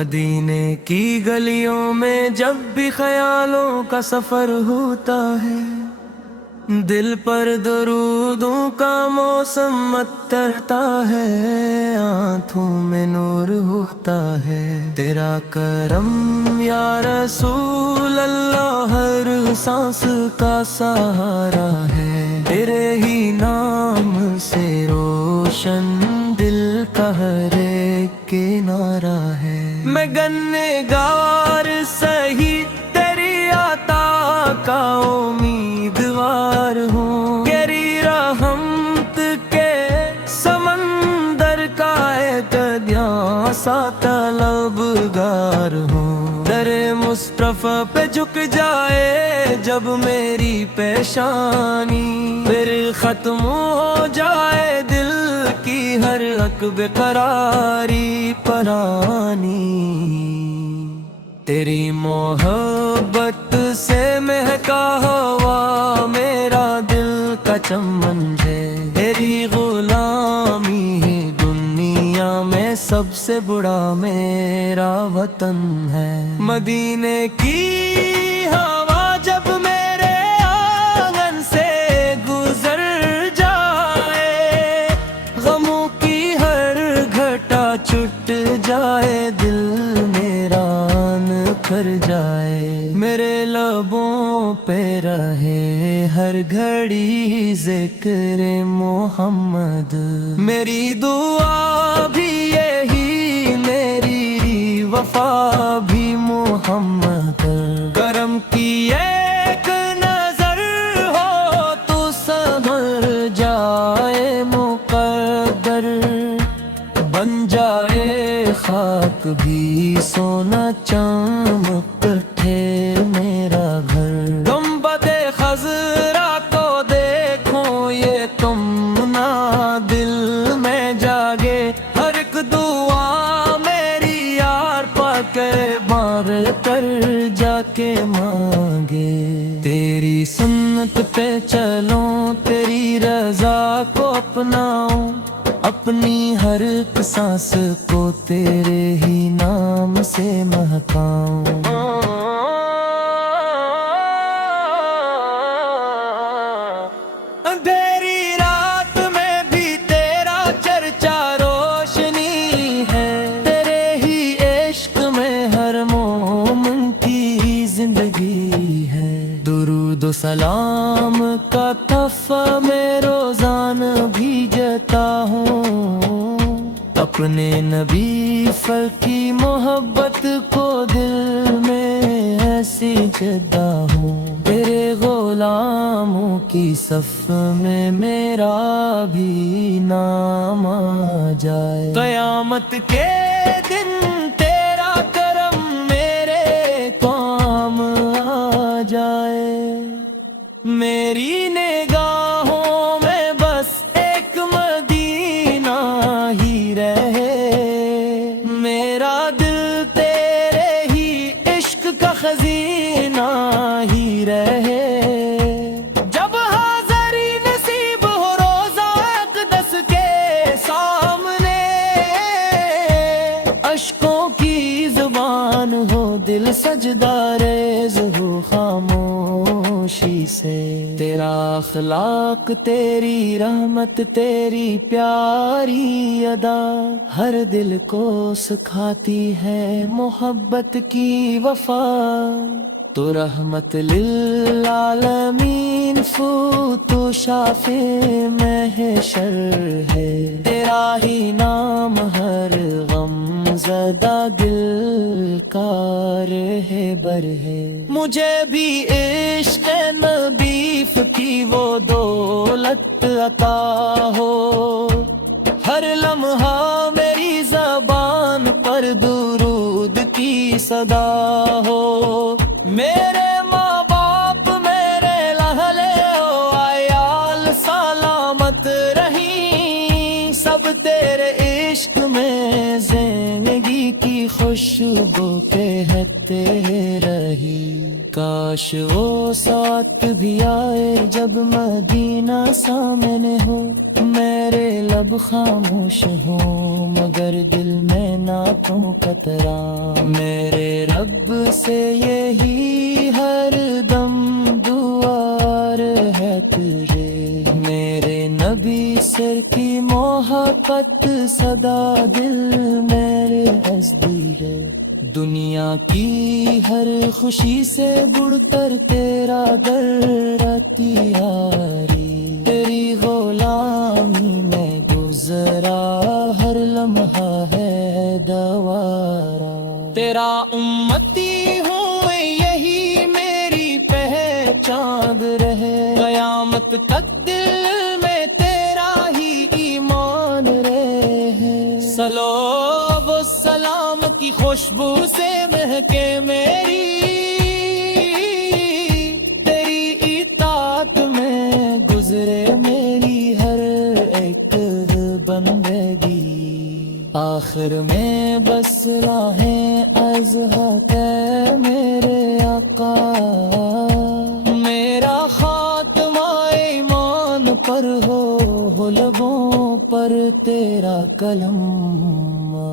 مدینے کی گلیوں میں جب بھی خیالوں کا سفر ہوتا ہے، دل پر درودوں کا موسم اترتا ہے، آنکھوں میں نور ہوتا ہے۔ تیرا کرم یا رسول اللہ ہر سانس کا سہارا ہے، تیرے ہی نام سے روشن دل کا ہر ایک کنارہ ہے۔ میں گنہگار سہی تیری عطا کا امیدوار ہوں، تیری رحمت کے سمندر کا ایک دریا سا طلبگار ہوں۔ در مصطفیٰ پہ جھک جائے جب میری پیشانی، پھر ختم ہو جائے دل کی ہر حق بے قراری پرانی۔ تیری محبت سے مہکا ہوا میرا دل کا چمن ہے، تیری غلامی ہے دنیا میں سب سے بڑا میرا وطن ہے۔ مدینے کی ہوا جب میرے آنگن سے گزر جائے، غموں کی ہر گھٹا چھٹ جائے، دل میرا نکھر جائے، میرے لبوں پہ رہے ہر گھڑی ذکر محمد۔ میری دعا بھی یہی، میری وفا بھی محمد۔ کرم کی ایک نظر ہو تو سنور جائے مقدر، بن جائے خاک بھی سونا چمک اٹھے میرا گھر۔ گنبد خضرا کو دیکھو یہ تم نا دل میں جاگے، ہر ایک دعا میری یار پاک بار کر جا کے مانگے۔ تیری سنت پہ چلوں، تیری رضا کو اپناؤں، اپنی ہر ایک سانس کو تیرے ہی نام سے مہکاؤں۔ اندھیری رات میں بھی تیرا چرچا روشنی ہے، تیرے ہی عشق میں ہر مومن کی زندگی ہے۔ درود و سلام کا تحفہ میں روزانہ بھیجتا ہوں، اپنے نبی فر کی محبت کو دل میں ایسی جدا ہوں۔ تیرے غلاموں کی صف میں میرا بھی نام آ جائے، قیامت کے دن تیرا کرم میرے کام آ جائے۔ میری نگاہوں میں بس ایک مدینہ ہی رہے، میرا دل تیرے ہی عشق کا خزینہ ہی رہے۔ جب حاضری نصیب ہو روزہ اقدس کے سامنے، اشکوں کی زبان ہو دل سجدہ ریز ہو خاموشی سے۔ تیرا اخلاق، تیری رحمت، تیری پیاری ادا ہر دل کو سکھاتی ہے محبت کی وفا۔ تو رحمت للعالمین تو شافع محشر ہے، تیرا ہی نام ہر غم زدہ دل کا رہبر ہے۔ مجھے بھی عشق نبی کی وہ دولت عطا ہو، ہر لمحہ میری زبان پر درود کی صدا ہو۔ میرے ماں باپ میرے لہلے و عیال سلامت رہیں، سب تیرے عشق میں زندگی کی خوشبو کہتے رہی۔ کاش وہ ساتھ بھی آئے جب مدینہ سامنے ہو، میرے لب خاموش ہوں مگر دل میں نعتوں کا ترا، میرے رب سے یہی ہر دم دعا ہے تجھے، میرے نبی سر کی محبت صدا دل میرے نزدی ہے، دنیا کی ہر خوشی سے بڑھ کر تیرا در آتی یاری، تیری غلامی میں گزرا ہر لمحہ ہے دوارا، تیرا امتی ہوں میں یہی میری پہچان رہے، قیامت تک دل میں تیرا ہی ایمان رہے، سلو و سلام کی خوشبو سے مہکے میری، تیری اطاعت میں گزرے میری ہر ایک بندگی، آخر میں بس راہیں از حق ہے میرے آقا، میرا خاتمہ ایمان پر ہو لبوں پر تیرا کلمہ۔